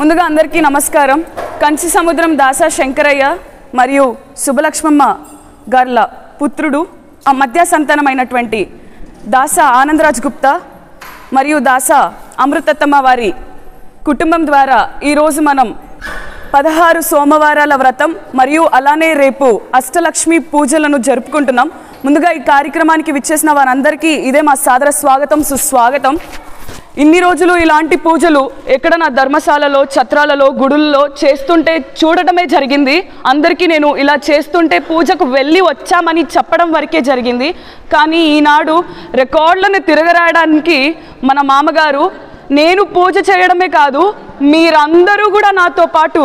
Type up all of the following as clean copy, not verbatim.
ముందుగా అందరికీ నమస్కారం. కంచి సముద్రం దాస శంకరయ్య మరియు సుబ్బలక్ష్మమ్మ గార్ల పుత్రుడు ఆ మధ్య సంతానమైనటువంటి దాస ఆనందరాజ్ గుప్తా మరియు దాస అమృతత్తమ్మ వారి కుటుంబం ద్వారా ఈరోజు మనం 16 సోమవారాల వ్రతం మరియు అలానే రేపు అష్టలక్ష్మి పూజలను జరుపుకుంటున్నాం. ముందుగా ఈ కార్యక్రమానికి విచ్చేసిన వారందరికీ ఇదే మా సాదర స్వాగతం, సుస్వాగతం. ఇన్ని రోజులు ఇలాంటి పూజలు ఎక్కడ నా ధర్మశాలలో, ఛత్రాలలో, గుడుల్లో చేస్తుంటే చూడటమే జరిగింది. అందరికీ నేను ఇలా చేస్తుంటే పూజకు వెళ్ళి వచ్చామని చెప్పడం వరకే జరిగింది. కానీ ఈనాడు రికార్డులను తిరగరాయడానికి మన మామగారు నేను పూజ చేయడమే కాదు, మీరందరూ కూడా నాతో పాటు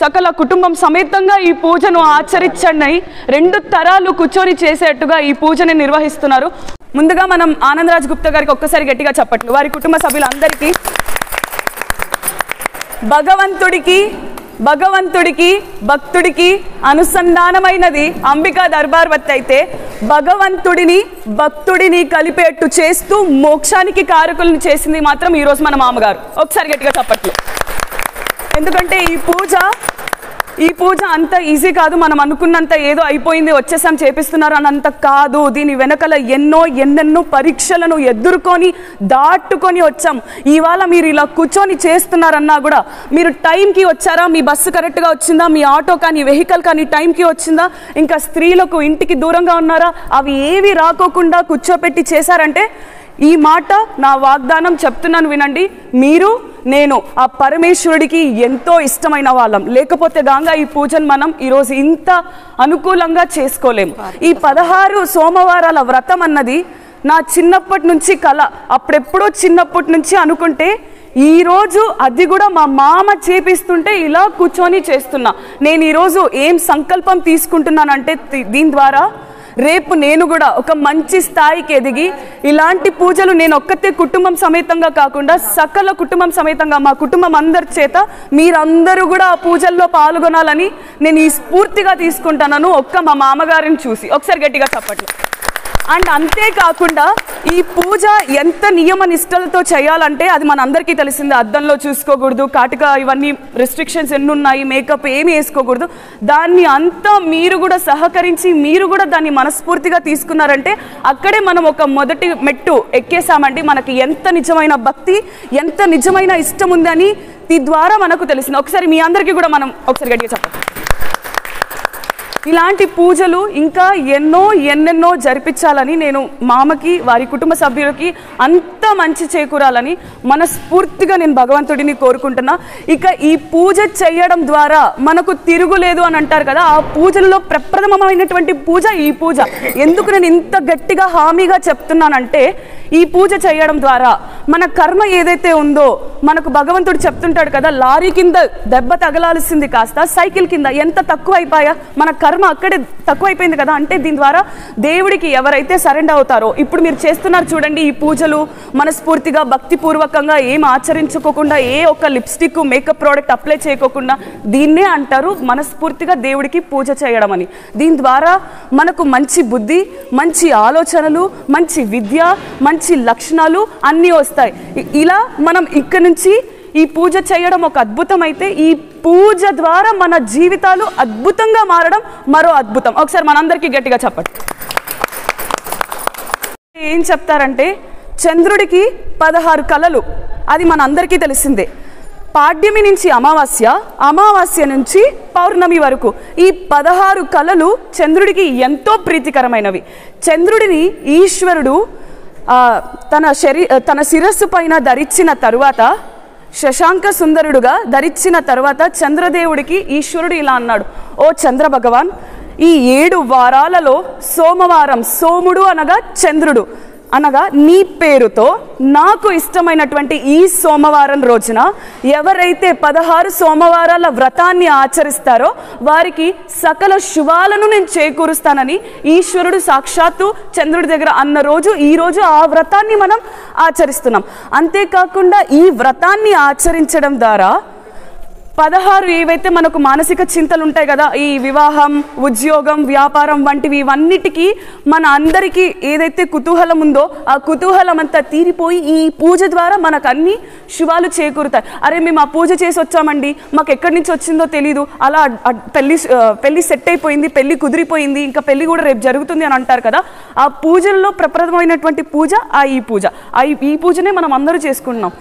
సకల కుటుంబం సమేతంగా ఈ పూజను ఆచరించండి, 2 తరాలు కూర్చొని చేసేట్టుగా ఈ పూజని నిర్వహిస్తున్నారు. ముందుగా మనం ఆనందరాజ్ గుప్తా గారికి ఒక్కసారి గట్టిగా చెప్పట్లు. వారి కుటుంబ సభ్యులందరికీ భగవంతుడికి భక్తుడికి అనుసంధానమైనది అంబికా దర్బార్ వత్త అయితే భగవంతుడిని భక్తుడిని కలిపేట్టు చేస్తూ మోక్షానికి కారకులను చేసింది మాత్రం ఈరోజు మన మామగారు. ఒకసారి గట్టిగా చెప్పట్లు. ఎందుకంటే ఈ పూజ అంత ఈజీ కాదు. మనం అనుకున్నంత ఏదో అయిపోయింది వచ్చేసాం చేపిస్తున్నారు అన్నంత కాదు. దీని వెనకల ఎన్నెన్నో పరీక్షలను ఎదుర్కొని దాటుకొని వచ్చాం. ఇవాళ మీరు ఇలా కూర్చొని చేస్తున్నారన్నా కూడా మీరు టైంకి వచ్చారా, మీ బస్సు కరెక్ట్గా వచ్చిందా, మీ ఆటో కానీ వెహికల్ కానీ టైంకి వచ్చిందా, ఇంకా స్త్రీలకు ఇంటికి దూరంగా ఉన్నారా, అవి ఏవి రాకోకుండా కూర్చోపెట్టి చేశారంటే ఈ మాట నా వాగ్దానం చెప్తున్నాను వినండి. మీరు నేను ఆ పరమేశ్వరుడికి ఎంతో ఇష్టమైన వాళ్ళం. లేకపోతే గాంగా ఈ పూజను మనం ఈరోజు ఇంత అనుకూలంగా చేసుకోలేము. ఈ 16 సోమవారాల వ్రతం అన్నది నా చిన్నప్పటి నుంచి కళ. అప్పుడెప్పుడో చిన్నప్పటి నుంచి అనుకుంటే ఈరోజు అది కూడా మా మామ చేపిస్తుంటే ఇలా కూర్చొని చేస్తున్నా. నేను ఈరోజు ఏం సంకల్పం తీసుకుంటున్నానంటే దీని ద్వారా రేపు నేను కూడా ఒక మంచి స్థాయికి ఎదిగి ఇలాంటి పూజలు నేను ఒక్కతే కుటుంబం సమేతంగా కాకుండా సకల కుటుంబం సమేతంగా మా కుటుంబం అందరి చేత మీరందరూ కూడా ఆ పూజల్లో పాల్గొనాలని నేను ఈ స్ఫూర్తిగా తీసుకుంటున్నాను. మా మామగారిని చూసి ఒకసారి గట్టిగా చెప్పట్లు. అండ్ అంతేకాకుండా ఈ పూజ ఎంత నియమ నిష్టలతో చేయాలంటే అది మన అందరికీ తెలిసిందే. అద్దంలో చూసుకోకూడదు, కాటుక ఇవన్నీ రెస్ట్రిక్షన్స్ ఎన్ని ఉన్నాయి, మేకప్ ఏమి వేసుకోకూడదు. దాన్ని అంతా మీరు కూడా సహకరించి మీరు కూడా దాన్ని మనస్ఫూర్తిగా తీసుకున్నారంటే అక్కడే మనం ఒక మొదటి మెట్టు ఎక్కేసామండి. మనకి ఎంత నిజమైన భక్తి, ఎంత నిజమైన ఇష్టం ఉందని దీని ద్వారా మనకు తెలిసింది. ఒకసారి మీ అందరికీ కూడా మనం ఒకసారి గట్టిగా చెప్పండి. ఇలాంటి పూజలు ఇంకా ఎన్నెన్నో జరిపించాలని నేను మామకి వారి కుటుంబ సభ్యులకి అంత మంచి చేకూరాలని మనస్ఫూర్తిగా నేను భగవంతుడిని కోరుకుంటున్నా. ఇక ఈ పూజ చేయడం ద్వారా మనకు తిరుగులేదు అని అంటారు కదా, ఆ పూజల్లో ప్రప్రథమమైనటువంటి పూజ ఈ పూజ. ఎందుకు నేను ఇంత గట్టిగా హామీగా చెప్తున్నానంటే ఈ పూజ చేయడం ద్వారా మన కర్మ ఏదైతే ఉందో మనకు భగవంతుడు చెప్తుంటాడు కదా, లారీ కింద దెబ్బ తగలాల్సింది కాస్త సైకిల్ కింద ఎంత తక్కువ అయిపోయా, మన కర్మ అక్కడే తక్కువైపోయింది కదా. అంటే దీని ద్వారా దేవుడికి ఎవరైతే సరెండర్ అవుతారో, ఇప్పుడు మీరు చేస్తున్నారు చూడండి ఈ పూజలు మనస్ఫూర్తిగా భక్తిపూర్వకంగా ఏం ఆచరించుకోకుండా ఏ ఒక్క లిప్స్టిక్ మేకప్ ప్రోడక్ట్ అప్లై చేయకోకుండా దీన్నే అంటారు మనస్ఫూర్తిగా దేవుడికి పూజ చేయడం అని. దీని ద్వారా మనకు మంచి బుద్ధి, మంచి ఆలోచనలు, మంచి విద్య, మంచి లక్షణాలు అన్నీ వస్తాయి. ఇలా మనం ఇక్కడ నుంచి ఈ పూజ చేయడం ఒక అద్భుతం అయితే ఈ పూజ ద్వారా మన జీవితాలు అద్భుతంగా మారడం మరో అద్భుతం. ఒకసారి మనందరికీ గట్టిగా చెప్పండి. ఏం చెప్తారంటే చంద్రుడికి 16 కళలు, అది మనందరికీ తెలిసిందే. పాడ్యమి నుంచి అమావాస్య నుంచి పౌర్ణమి వరకు ఈ 16 కళలు చంద్రుడికి ఎంతో ప్రీతికరమైనవి. చంద్రుడిని ఈశ్వరుడు తన శిరస్సు పైన ధరించిన తరువాత, శశాంక సుందరుడుగా ధరించిన తర్వాత చంద్రదేవుడికి ఈశ్వరుడు ఇలా అన్నాడు, ఓ చంద్ర భగవాన్, ఈ 7 వారాలలో సోమవారం, సోముడు అనగా చంద్రుడు అనగా నీ పేరుతో నాకు ఇష్టమైనటువంటి ఈ సోమవారం రోజున ఎవరైతే 16 సోమవారాల వ్రతాన్ని ఆచరిస్తారో వారికి సకల శుభాలను నేను చేకూరుస్తానని ఈశ్వరుడు సాక్షాత్తు చంద్రుడి దగ్గర అన్న రోజు ఈ రోజు ఆ వ్రతాన్ని మనం ఆచరిస్తున్నాం. అంతేకాకుండా ఈ వ్రతాన్ని ఆచరించడం ద్వారా 16 ఏవైతే మనకు మానసిక చింతలు ఉంటాయి కదా, ఈ వివాహం, ఉద్యోగం, వ్యాపారం వంటివి, ఇవన్నిటికీ మన అందరికీ ఏదైతే కుతూహలం ఉందో ఆ కుతూహలం అంతా తీరిపోయి ఈ పూజ ద్వారా మనకు అన్ని శుభాలు చేకూరుతాయి. అరే మేము ఆ పూజ చేసి వచ్చామండి, మాకు ఎక్కడి నుంచి వచ్చిందో తెలీదు, అలా పెళ్లి సెట్ అయిపోయింది, పెళ్లి కుదిరిపోయింది, ఇంకా పెళ్లి కూడా రేపు జరుగుతుంది అని అంటారు కదా. ఆ పూజల్లో ప్రప్రథమైనటువంటి పూజ ఈ పూజనే మనం అందరూ చేసుకుంటున్నాం.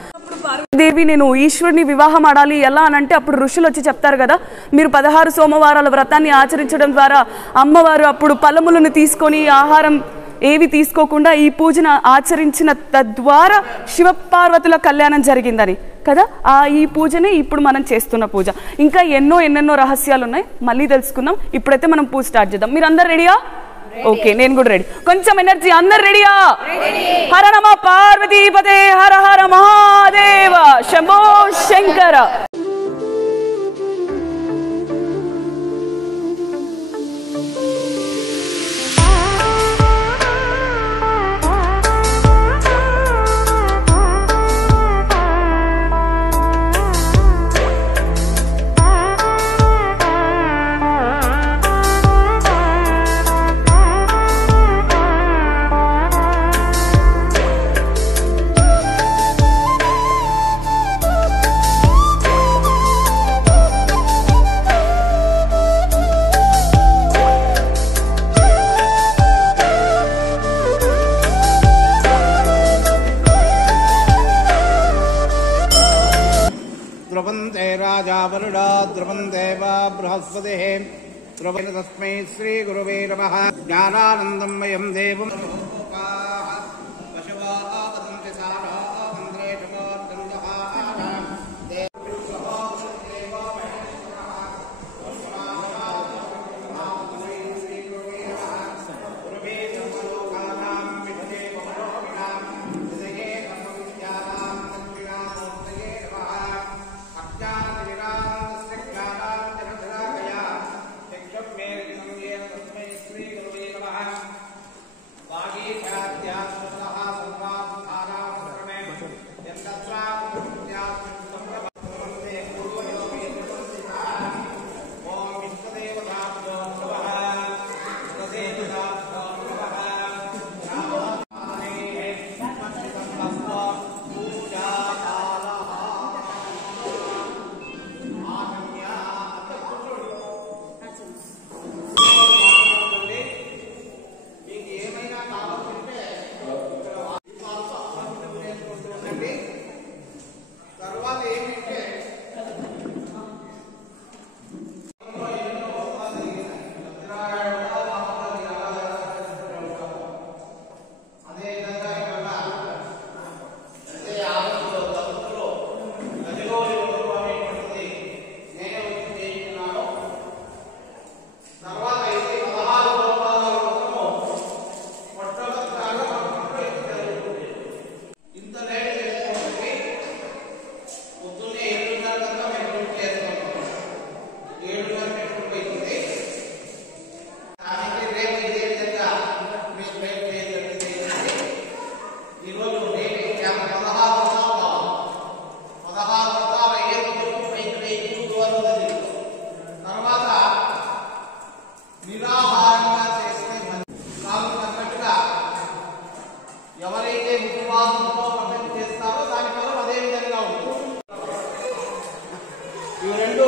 పార్వతీదేవి నేను ఈశ్వరుని వివాహం ఆడాలి ఎలా అని అంటే అప్పుడు ఋషులు వచ్చి చెప్తారు కదా, మీరు 16 సోమవారాల వ్రతాన్ని ఆచరించడం ద్వారా అమ్మవారు అప్పుడు ఫలములను తీసుకొని ఆహారం ఏవి తీసుకోకుండా ఈ పూజను ఆచరించిన తద్వారా శివపార్వతుల కళ్యాణం జరిగిందని కదా. ఈ పూజనే ఇప్పుడు మనం చేస్తున్న పూజ. ఇంకా ఎన్నెన్నో రహస్యాలు ఉన్నాయి, మళ్ళీ తెలుసుకుందాం. ఇప్పుడైతే మనం పూజ స్టార్ట్ చేద్దాం. మీరు అందరు రెడీయా? ఓకే, నేను కూడా రెడీ. కొంచెం ఎనర్జీ. అందరు రెడీయా? హర నమ పార్వతీపదే, హర హర మహాదేవ, శంభో శంకర. द्रवन्ते राजा वरुडा द्रवन्ते वा बृहस्पतिः द्रवेण तस्मै श्रीगुरुवे नमः। ज्ञानानन्दं मयं देवं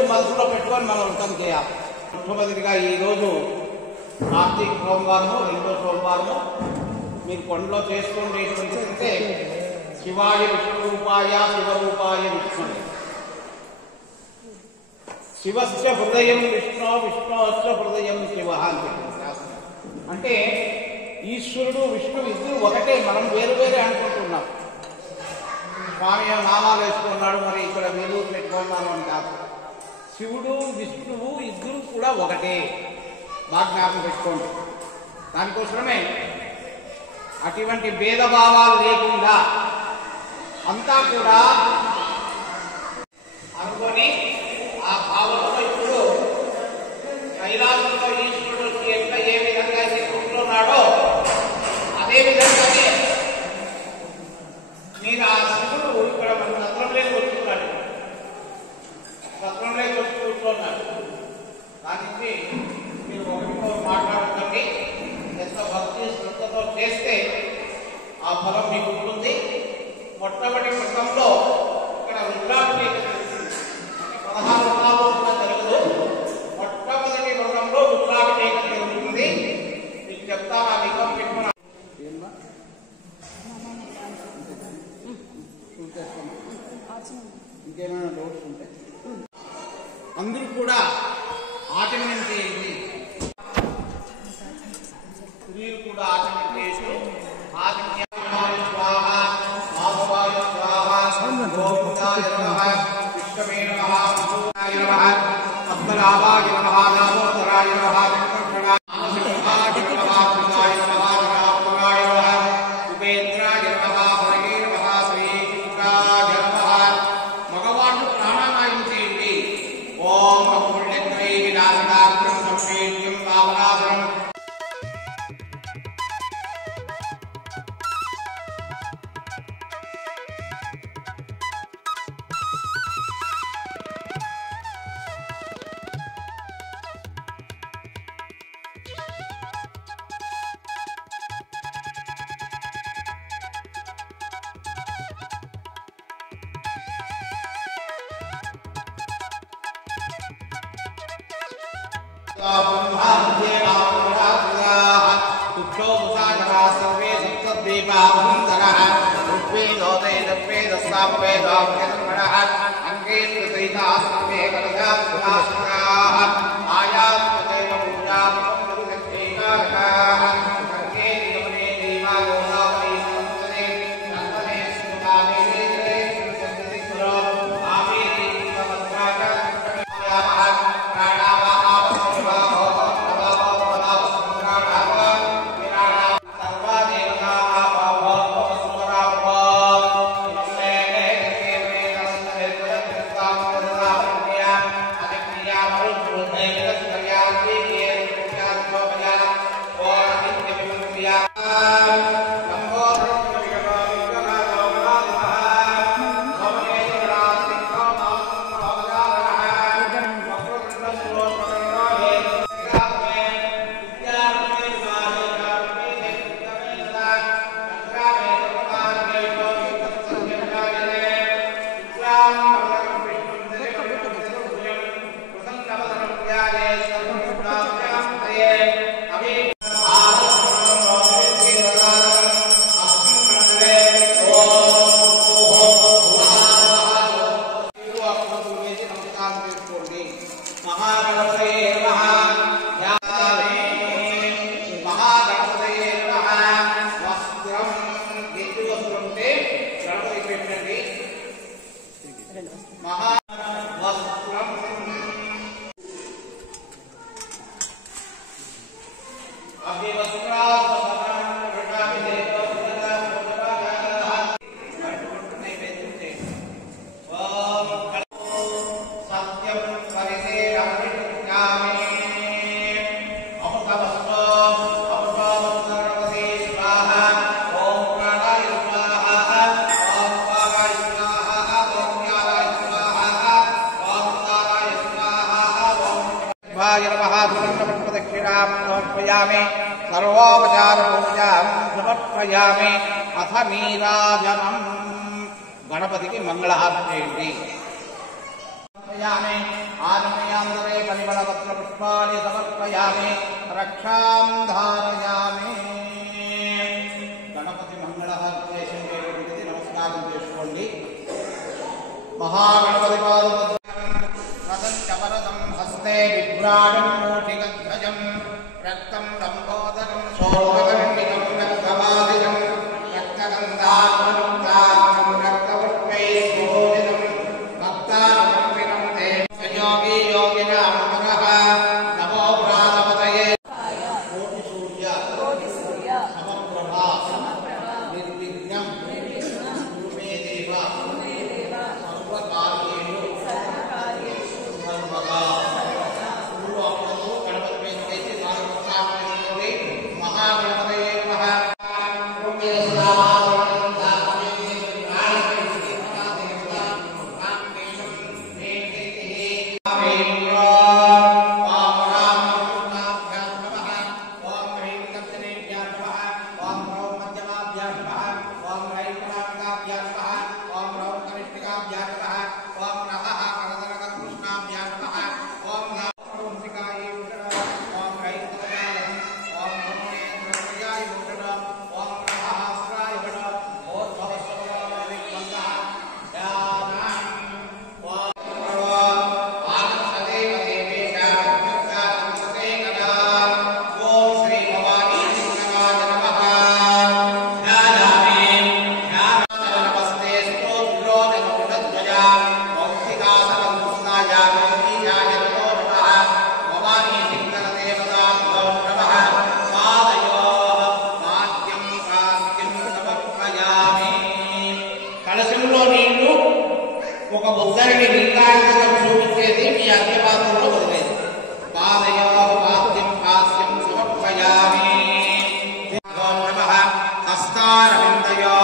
మనసులో పెట్టుకొని మనం వ్రతం చేయాలి. మొట్టమొదటిగా ఈరోజు కార్తీక సోమవారము, రెండో సోమవారము మీరు కొండలో చేసుకునేటువంటి శివాయ విష్ణురూపాయ శివరూపాయ విష్ణు, శివస్య హృదయం విష్ణు, విష్ణుస్య హృదయం శివ అని చెప్పారు. అంటే ఈశ్వరుడు విష్ణు ఇద్దరు ఒకటే, మనం వేరు వేరే అనుకుంటున్నాం. స్వామి నామాలు వేసుకున్నాడు, మరి ఇక్కడ వేలు పెట్టుకున్నాను అని కాదు. శివుడు విష్ణువు ఇద్దరు కూడా ఒకటే, బాగా జ్ఞాపకం పెట్టుకోండి. దానికోసమే అటువంటి భేదభావాలు లేకుండా అంతా కూడా అనుకొని ఆ భావంలో ఇప్పుడు కైలాసంలో ఈశ్వరుడు ఎంత ఏ విధంగా కూర్చున్నాడో అదే విధంగానే మీరు ఆ శివుడు ఇక్కడ మన రత్నంలోకి వస్తున్నాడు. రత్నంలో మీకు ఉంటుంది. మొట్టమొదటి వ్రతంలో ఇక్కడ రుద్రాభిషేకం జరుగుతుంది. అంటే 16 వ్రతాలు కూడా జరగదు. మొట్టమొదటి వ్రతంలో రుద్రాభిషేకం జరుగుతుంది. మీకు చెప్తాను. ఆ నిగం పెట్టుకున్నా ఇంకేమైనా డౌట్స్ ఉంటాయి అందరూ కూడా ఆచమనం చేయండి. స్త్రీలు కూడా ఆచమనం చేస్తూ మగవాళ్ళు ప్రాణాయామం చేయండి. ఓం సమర్పయామి. అథ నీరాజనం గణపతికి మంగళహారతి చేయండి. ఆనమయాంతరే పరిమళపత్ర పుష్పాన్ని సమర్పయామి. రక్షాం ధారయామి. గణపతి మంగళహారతి చేసేటువంటిది నమస్కారం చేసుకోండి. మహాగణపతి పాదం హస్తే విభ్రాజం మూషికధ్వజం రక్తం లంబోదరం శోభగండికం రక్తవాదికం రక్తగంధాత్మనుక్తాత్మం రక్తపుష్పైర్భూషితం భక్తానుకంపితం తే యోగి యోగినాం నమః. నమో ప్రాణపతయే. కోటి సూర్య సమప్రభా నిర్విఘ్నం కురుమే దేవ సర్వకార్యేషు సర్వదా. మహాగణపతయే నమః. ఓం ముద్దరిని లింగాన్ని చూపించేది మీ అగ్నిపాత్రలో వదిలేదు. పాదయో వాద్యం హాస్యం సమర్పయామి. నమః హస్తారవిందయో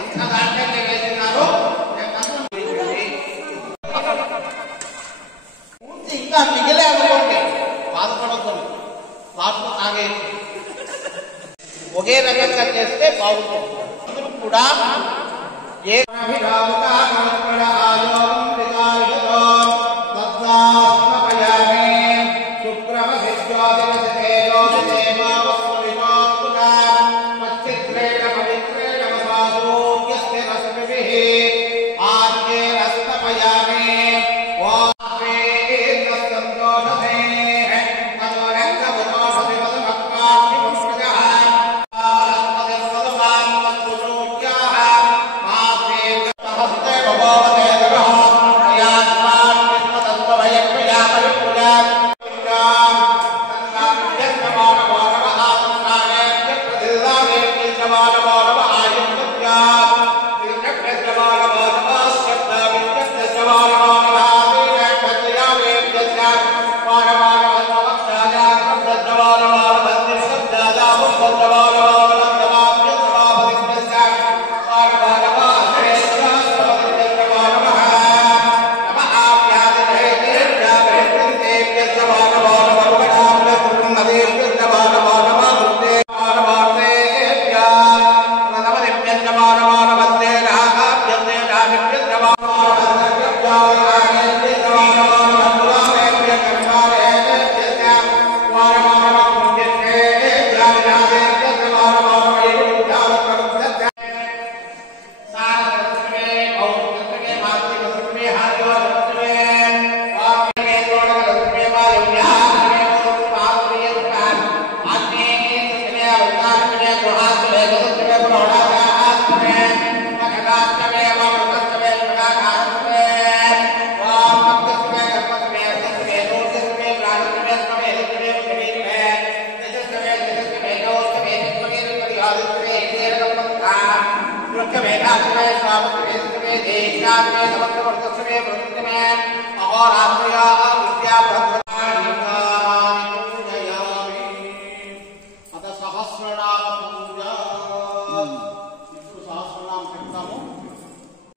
అంత దాంట్లో వేసినారు. ఇంకా మిగిలే అనుకోండి, బాధపడద్దు. లాస్ట్ తాగే ఒకే రకంగా చేస్తే బాగుంటుంది. అందరూ కూడా ఏ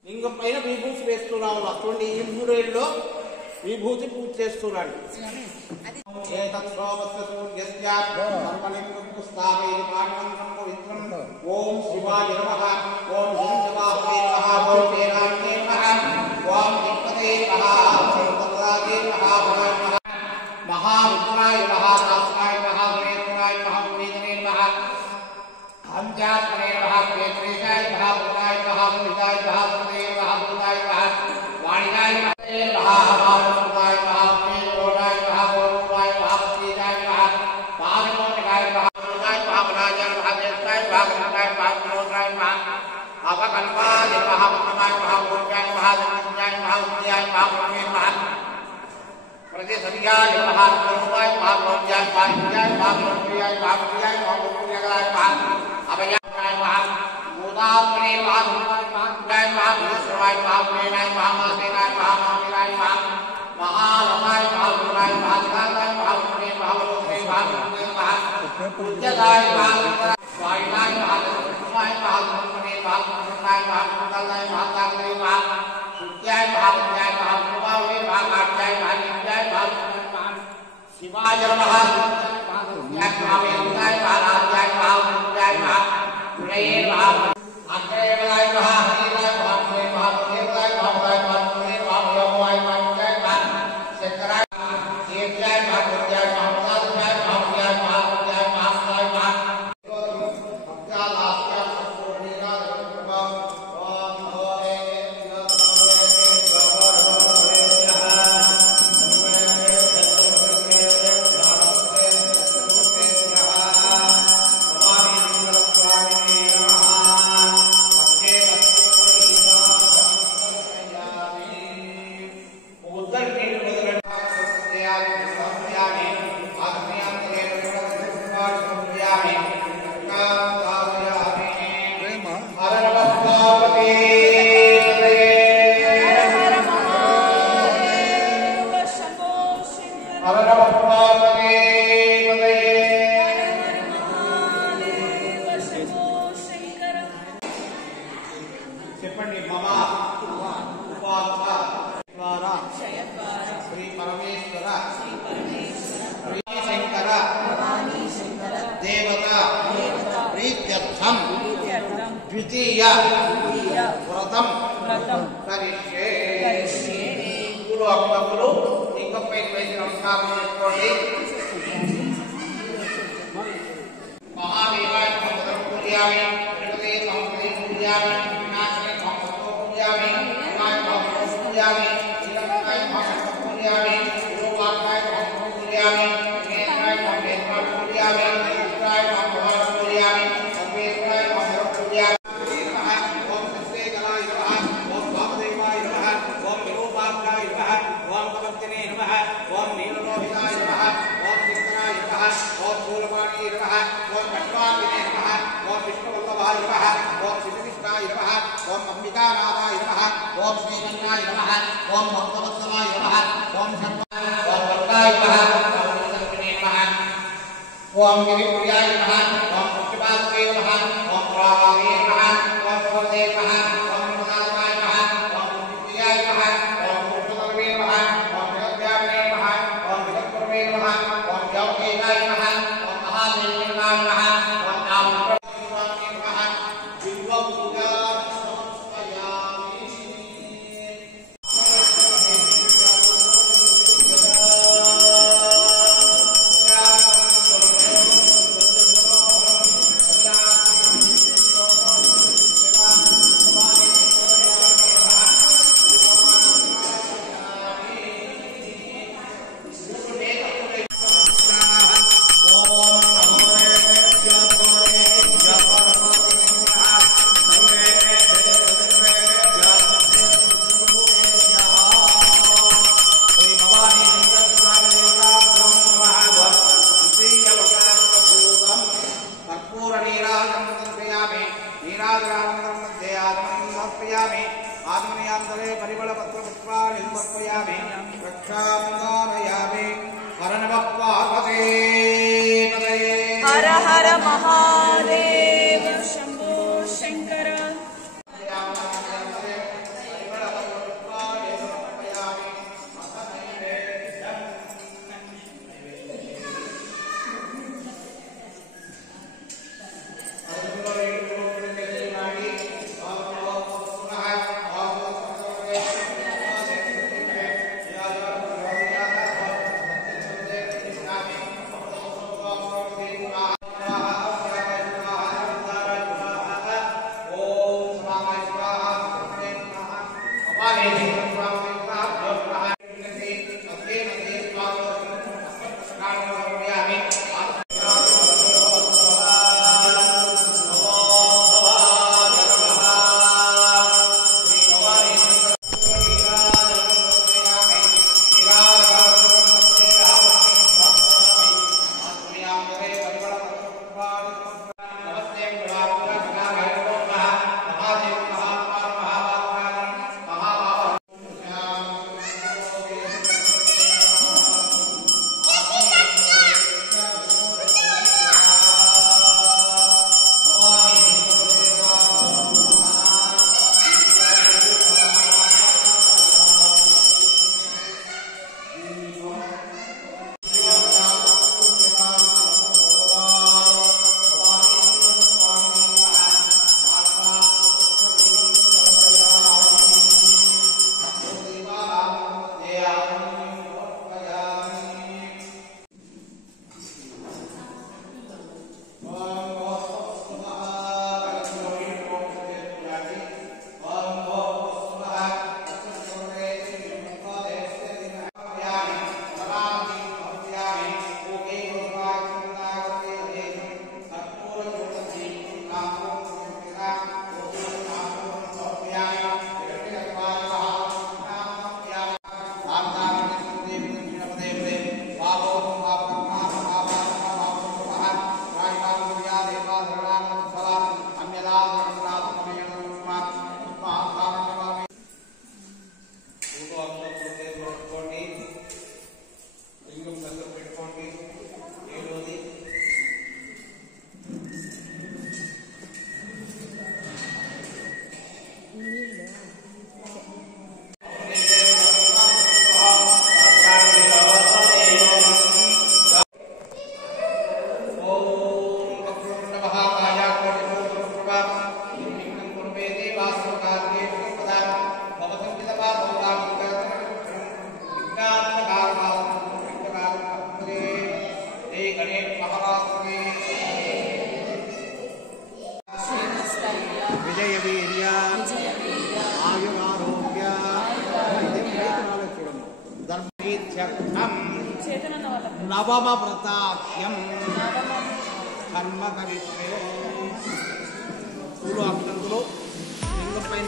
లింగం పైన విభూతి వేస్తున్నాము. అటువంటి ఈ 3 ఏళ్ళలో విభూతి పూజ చేస్తున్నాడు. ఓం శివాయ నమః. ఓం శివాయ నమః. ఓం వేదాంతే నమః. ఓం విష్ణవే నమః. ఓం తత్రాగే నమః. మహావిష్ణాయ నమః. శాస్త్రాయ నమః. వేదాయ నమః. వేదనే నమః. అంజాత్మనే నమః. కేత్రేశాయ నమః. భూతాయ నమః. విదాయ నమః. సుదే నమః. భూతాయ నమః. వాణిదాయ నమః. మహాభావాయ నమః. వేదోడాయ నమః. గోదాయ నమః. సీతాయ నమః. పాదమోదకాయ నమః. భూతాయ నమః. వరాజాయ నమః. దేవతాయ నమః. గణాయ నమః. వినోదాయ నమః. అపకల్పాయ నమః. మహాయ నమః. గోర్గాయ నమః. ధన్యాయ నమః. ఉద్యాయ నమః. బ్రహ్మే నమః. ప్రతిసర్యాయ నమః. గోర్గాయ నమః. గోర్గాయ నమః. ఉద్యాయ నమః. బ్రహ్మేయాయ నమః. ఉద్యాయ నమః. గోర్గాయ నమః. అభయాయ నమః. భూతాత్మనే నమః. ఉద్యాయ నమః. విశ్వాయ నమః. ప్రేమాయ నమః. మాసేనాయ నమః. మామిలాయ నమః. మహాలమాయ నమః. గుణాయ నమః. శాంతాయ నమః. గుణే నమః. లోకే నమః. గుణే నమః. ఉజ్జతాయ నమః. వాయునాయ నమః. సుమాయ నమః. గుణే నమః. గుణాయ నమః. గుణాయ నమః. తాగ్నే నమః. ఉజ్జాయ నమః. ఉజ్జాయ నమః. కుమావే నమః. కాట్యాయ నమః. నిత్యాయ నమః. శివాయ నమః. ఉజ్జాయ నమః. ఉజ్జాయ నమః. రాజ్యాయ నమః. ఉజ్జాయ నమః. గుణే నమః. అగ్నేయాయ నమః. హరియాయ నమః. గుణే నమః. దేవాయ నమః. వాయ నమః. గుణే నమః. యోగాయ నమః. ఉజ్జాయ నమః. శంకరాయ నమః. దేవ్యాయ నమః. ఉజ్జాయ నమః. ప్రసాదాయ నమః. ఉజ్జాయ నమః. ఉజ్జాయ నమః. ఉజ్జాయ నమః. నమః. ద్వితీయ వ్రతం కరిష్యే. పూలు అక్షములు ఇంకపై వేసి నమస్కారం చేసుకోండి. మహాదేవాయ నమః పూజయామి, గణపతే నమః పూజయామి, వినాయకాయ నమః పూజయామి, వినాయకాయ నమః పూజయామి, శ్రీరంగాయ నమః పూజయామి, గురువాకాయ నమః పూజయామి, నేత్రాయ నమః పూజయామి, ఉత్తరాయ నమః పూజయామి, సర్వేశ్వరాయ నమః పూజయామి. ओम अंबिकानाथाय नमः, ओम श्रीकंठाय नमः, ओम भक्तवत्सलाय नमः, ओम शंकराय नमः, ओम शंकराय नमः, ओम गिरिप्रियाय नमः, ओम पुष्पपादवे नमः, ओम पुराणाय नमः, ओम भगवते नमः, ओम नमस्काराय नमः, ओम पुष्पप्रियाय नमः, ओम पुष्पतलवे नमः, ओम जगद्व्यापिने नमः, ओम जगत्पुरवे नमः, ओम जगदेकाय नमः, ओम महादेवाय नमः, ओम नामप्रभुवाय नमः. आत्मनियांतरे परिमलपत्रपुष्पाणि समर्पयामि, रक्षाबन्धनायामि. हर नमः पार्वती पतये. हर हर महादेव शंभो शंकर. విజయ వీర్య ఆయురారోగ్య ధర్మీత్యర్థం నవమ వ్రతాఖ్యం కర్మ కరిష్యే పూలు అక్షంతులు లింగంపై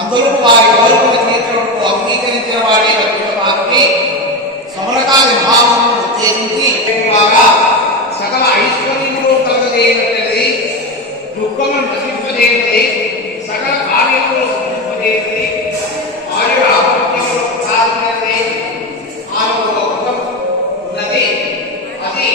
అందరూ వారి కోరికల తీర్చుటకు అంగీకరించిన వాడే వారికి సమరకాల భావము ఉద్దేశించి ద్వారా సకల ఐశ్వర్యములు కలగజేయనది, దుఃఖమును నశింపజేయనది, సకల కార్యములు సంధింపజేయనది, ఆయుర ఆరోగ్యములు సాధించినది, ఆరోగ్యం ఉన్నది. అది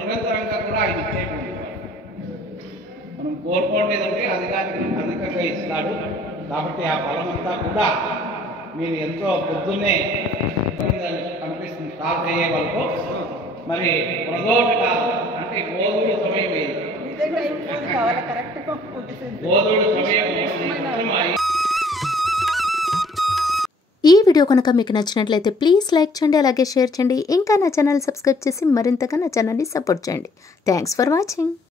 నిరంతరంగా కూడా ఆయన ఇచ్చేటువంటి మనం కోరుకోవట్లేదంటే అధికంగా ఇస్తాడు. కాబట్టి ఆ ఫలం అంతా కూడా మీరు ఎంతో పొద్దున్నే కనిపిస్తుంది స్టార్ట్ అయ్యే వరకు. మరి ప్రదోష అంటే గోధుడు సమయం అయింది. గోధుడు సమయం ఈ వీడియో కనుక మీకు నచ్చినట్లయితే ప్లీజ్ లైక్ చేయండి, అలాగే షేర్ చేయండి. ఇంకా నా ఛానల్ సబ్స్క్రైబ్ చేసి మరింతగా నా ఛానల్ని సపోర్ట్ చేయండి. Thanks for watching.